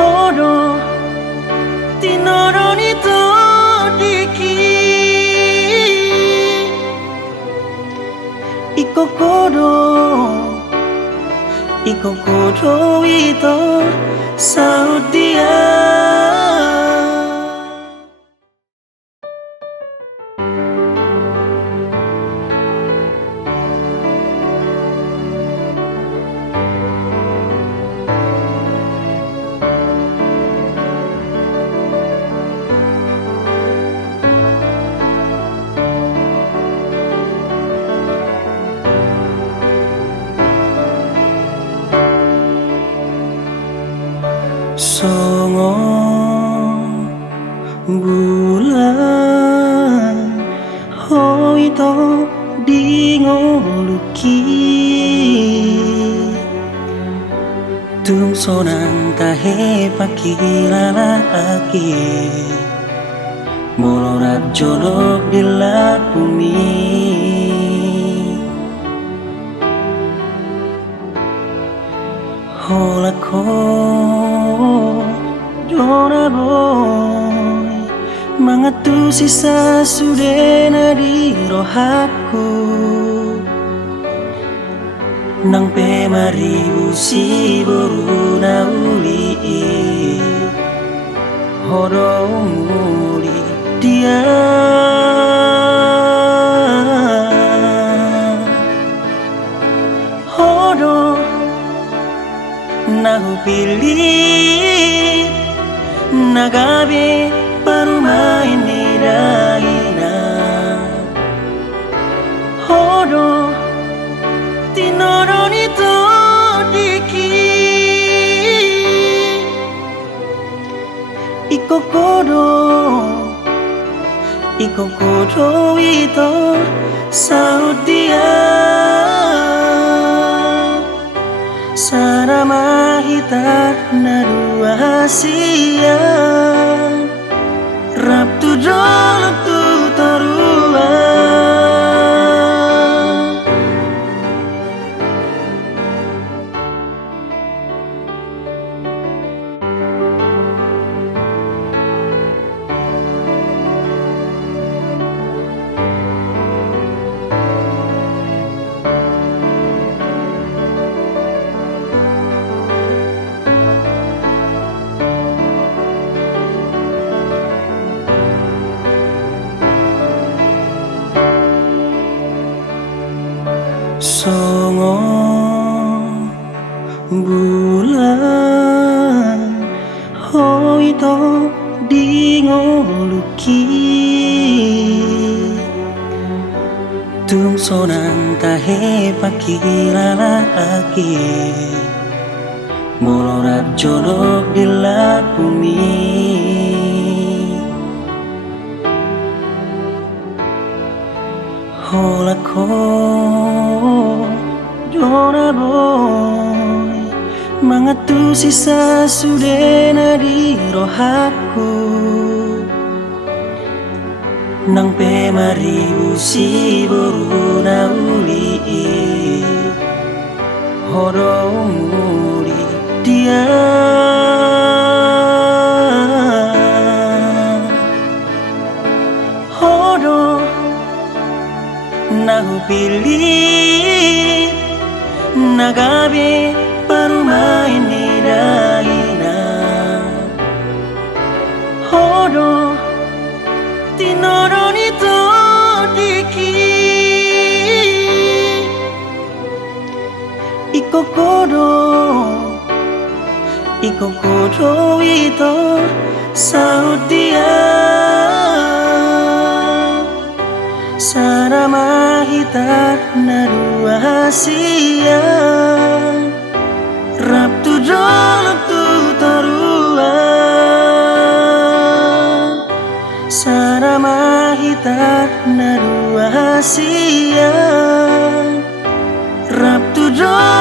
Hodo Tinodoni to diki Ikokodo ito saud dia. Songo bulan hoi to dingoluki tung sonang tahe pakilala aki molorat jolok di lapumi holako Jona boy mangatu sisa sudena di rohaku nang pe maribu si boru na uli hodo muli dia hodo nahu pilih nagabe parumai niraina hodo tinodoni to diki ikokodo ito saud dia sarama hita narua hasia Rabtu dolok tu tarua Songo bulan hoi to dingoluki tung sonang tahe pakilala aki molorat jolok di lapumi holako Jona boy mangatu sisa sudena di rohaku nang pe maribu si boru na uli hodo muli dia hodo nahu pilih nagabe parumai niraina hodo tinodoni to diki ikokodo ito saud dia sarama hita narua hasia Rabtu dolok tu tarua sarama hita narua hasia Rabtu dolok